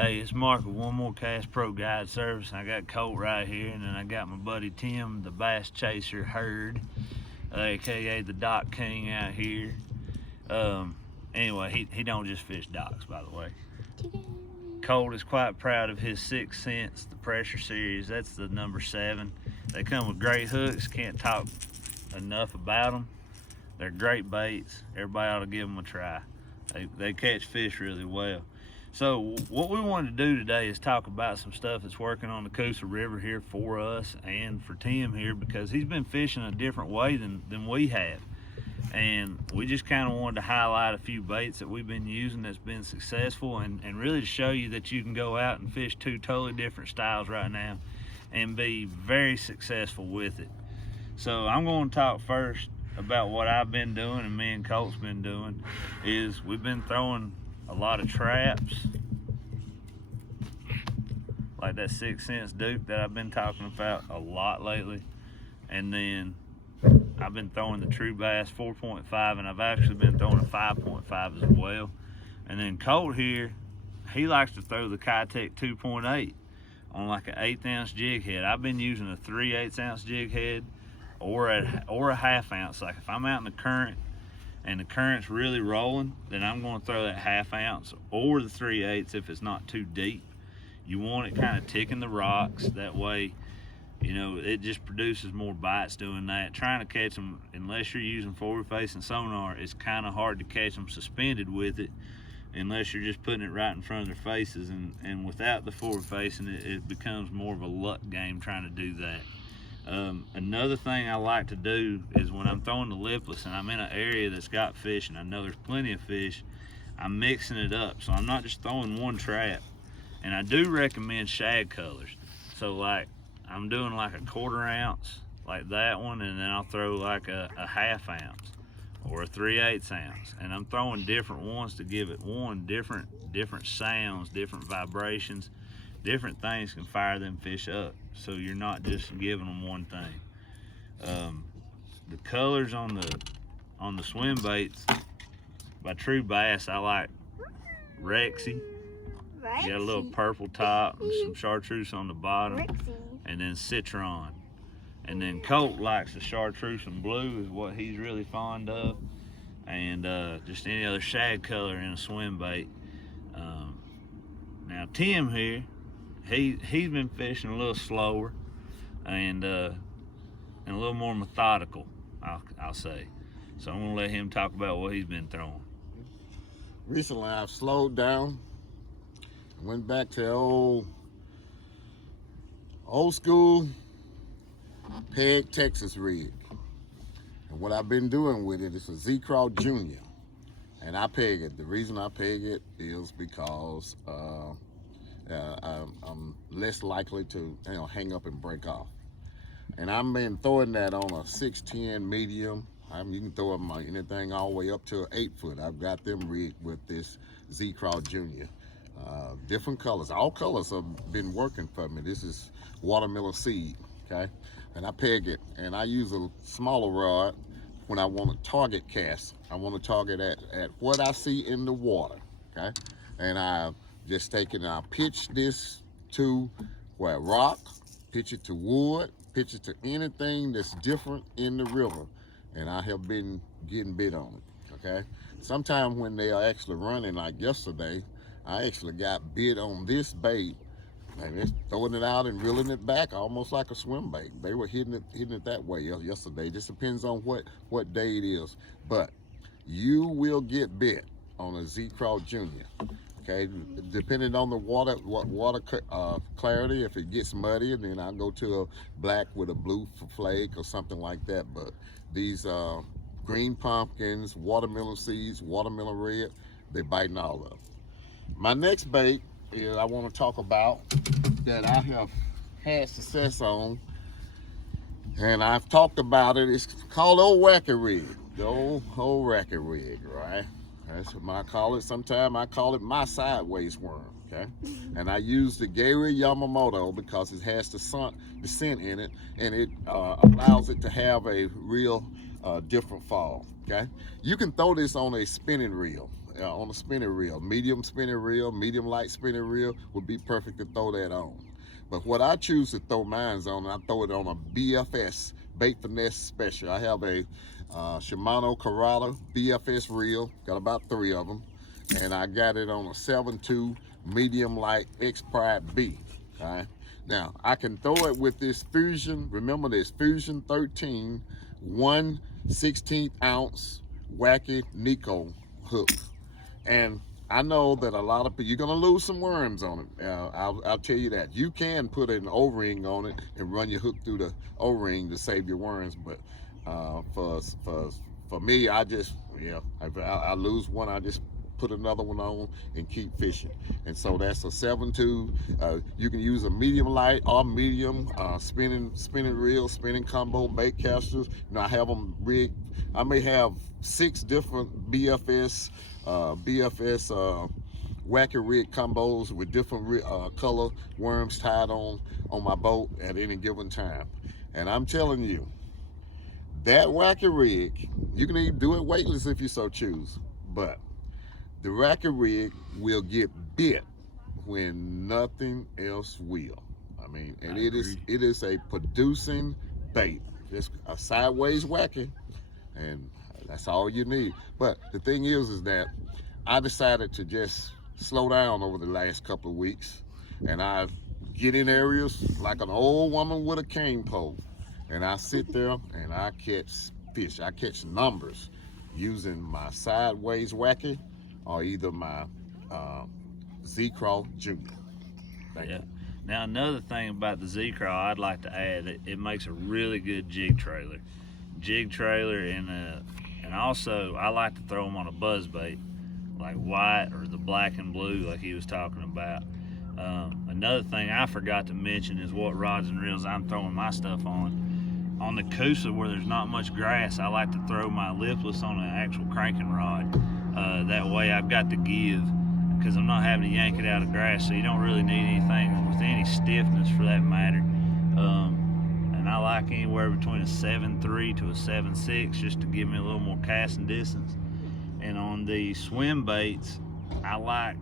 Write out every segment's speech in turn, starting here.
Hey, it's Mark with One More Cast Pro Guide Service. I got Colt right here, and then I got my buddy Tim, the Bass Chaser Herd, aka the Dock King out here. Anyway, he don't just fish docks, by the way. Colt is quite proud of his Sixth Sense, the Pressure Series. That's the number 7. They come with great hooks. Can't talk enough about them. They're great baits. Everybody ought to give them a try. They catch fish really well. So what we wanted to do today is talk about some stuff that's working on the Coosa River here for us and for Tim here, because he's been fishing a different way than we have. And we just kind of wanted to highlight a few baits that we've been using that's been successful, and really to show you that you can go out and fish 2 totally different styles right now and be very successful with it. So I'm going to talk first about what I've been doing and me and Colt's been doing. Is we've been throwing a lot of traps like that Sixth Sense Duke that I've been talking about a lot lately, and then I've been throwing the True Bass 4.5, and I've actually been throwing a 5.5 as well. And then Colt here, he likes to throw the Kitech 2.8 on like an 1/8 ounce jig head. I've been using a 3/8 ounce jig head or a 1/2 ounce. Like if I'm out in the current and the current's really rolling, then I'm going to throw that 1/2 ounce or the 3/8 if it's not too deep. You want it kind of ticking the rocks. That way, you know, it just produces more bites doing that. Trying to catch them, unless you're using forward-facing sonar, it's kind of hard to catch them suspended with it, unless you're just putting it right in front of their faces. And without the forward-facing, it becomes more of a luck game trying to do that. Another thing I like to do is when I'm throwing the lipless and I'm in an area that's got fish and I know there's plenty of fish, I'm mixing it up. So I'm not just throwing one trap. And I do recommend shad colors. So like I'm doing like a 1/4 ounce, like that one, and then I'll throw like a 1/2 ounce or a 3/8 ounce. And I'm throwing different ones to give it different sounds, different vibrations. Different things can fire them fish up, so you're not just giving them one thing. The colors on the swim baits by True Bass, I like Rexy. You got a little purple top and some chartreuse on the bottom, and then Citron. And then Colt likes the chartreuse and blue is what he's really fond of, and just any other shad color in a swim bait. Now Tim here, he's been fishing a little slower and a little more methodical, I'll say. So I'm gonna let him talk about what he's been throwing. Recently I've slowed down, went back to old school peg Texas rig. And what I've been doing with it is a Z-Craw Junior. And I peg it. The reason I peg it is because I'm less likely to hang up and break off. And I've been throwing that on a 610 medium. You can throw them anything all the way up to an 8 foot. I've got them rigged with this Z-Craw Junior. Different colors. All colors have been working for me. This is watermelon seed, okay? And I peg it, and I use a smaller rod when I want to target cast. I want to target at what I see in the water, okay? And I just take it and I pitch this to where rock, pitch it to wood, pitch it to anything that's different in the river. And I have been getting bit on it, okay? Sometimes when they are actually running, like yesterday, I actually got bit on this bait, and it's throwing it out and reeling it back almost like a swim bait. They were hitting it that way yesterday. Just depends on what day it is. But you will get bit on a Z-Craw Junior. Okay, depending on the water clarity. If it gets muddy, then I'll go to a black with a blue flake or something like that. But these green pumpkins, watermelon seeds, watermelon red, they're biting all of them. My next bait is I want to talk about that I have had success on, and I've talked about it. It's called old wacky rig, the old racket rig, right? That's what I call it. Sometimes I call it my sideways worm, okay? And I use the Gary Yamamoto because it has the scent in it, and it allows it to have a real different fall, okay? You can throw this on a spinning reel. on a spinning reel. Medium spinning reel, medium light spinning reel would be perfect to throw that on. But what I choose to throw mine on, I throw it on a BFS, Bait Finesse Special. I have a Shimano Corrado BFS reel, got about 3 of them, and I got it on a 7.2 medium light X Pride B. All right. Now I can throw it with this Fusion. Remember this Fusion 13 1/16 ounce wacky Nico hook, and I know that a lot of people, you're gonna lose some worms on it. I'll tell you that. You can put an O-ring on it and run your hook through the O-ring to save your worms, but for me, I just, I lose one, I just put another one on and keep fishing. And so that's a 7.2. You can use a medium light or medium spinning reel, spinning combo bait casters. I have them rigged. I may have 6 different BFS wacky rig combos with different color worms tied on my boat at any given time. And I'm telling you, that wacky rig, you can even do it weightless if you so choose, but the wacky rig will get bit when nothing else will. I mean, and it is a producing bait. It's a sideways wacky, and that's all you need. But the thing is that I decided to just slow down over the last couple of weeks, and I get in areas like an old woman with a cane pole, and I sit there and I catch fish. I catch numbers using my sideways wacky or either my Z-Craw Junior. Yeah. Now another thing about the Z-Craw I'd like to add, it makes a really good jig trailer, and also I like to throw them on a buzz bait, like white or the black and blue, like he was talking about. Another thing I forgot to mention is what rods and reels I'm throwing my stuff on. On the Coosa, where there's not much grass, I like to throw my lipless on an actual cranking rod. That way I've got to give, because I'm not having to yank it out of grass, so you don't really need anything with any stiffness for that matter. And I like anywhere between a 7.3 to a 7.6 just to give me a little more casting distance. And on the swim baits, I like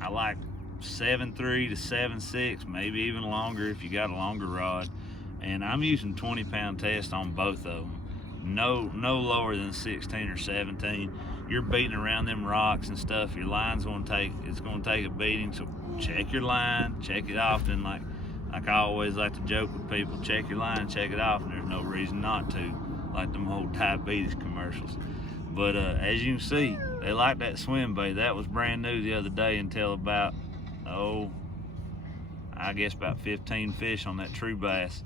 7.3 to 7.6, maybe even longer if you got a longer rod. And I'm using 20-pound test on both of them. No lower than 16 or 17. You're beating around them rocks and stuff. Your line's gonna take a beating. So check your line, check it often. Like I always like to joke with people, check your line, check it off, and there's no reason not to. Like them old diabetes commercials. But as you can see, they like that swim bait. That was brand new the other day until about, I guess about 15 fish on that true bass.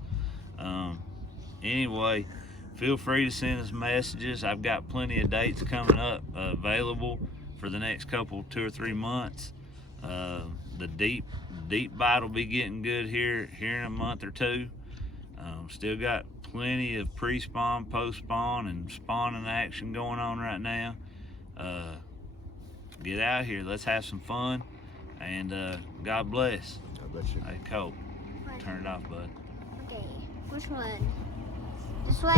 Anyway, feel free to send us messages. I've got plenty of dates coming up available for the next 2 or 3 months. The deep bite will be getting good here in a month or 2. Still got plenty of pre-spawn, post-spawn, and spawning action going on right now. Get out here, let's have some fun, and God bless. God bless you. Hey, Colt, turn it off, bud. Okay, which one? This way?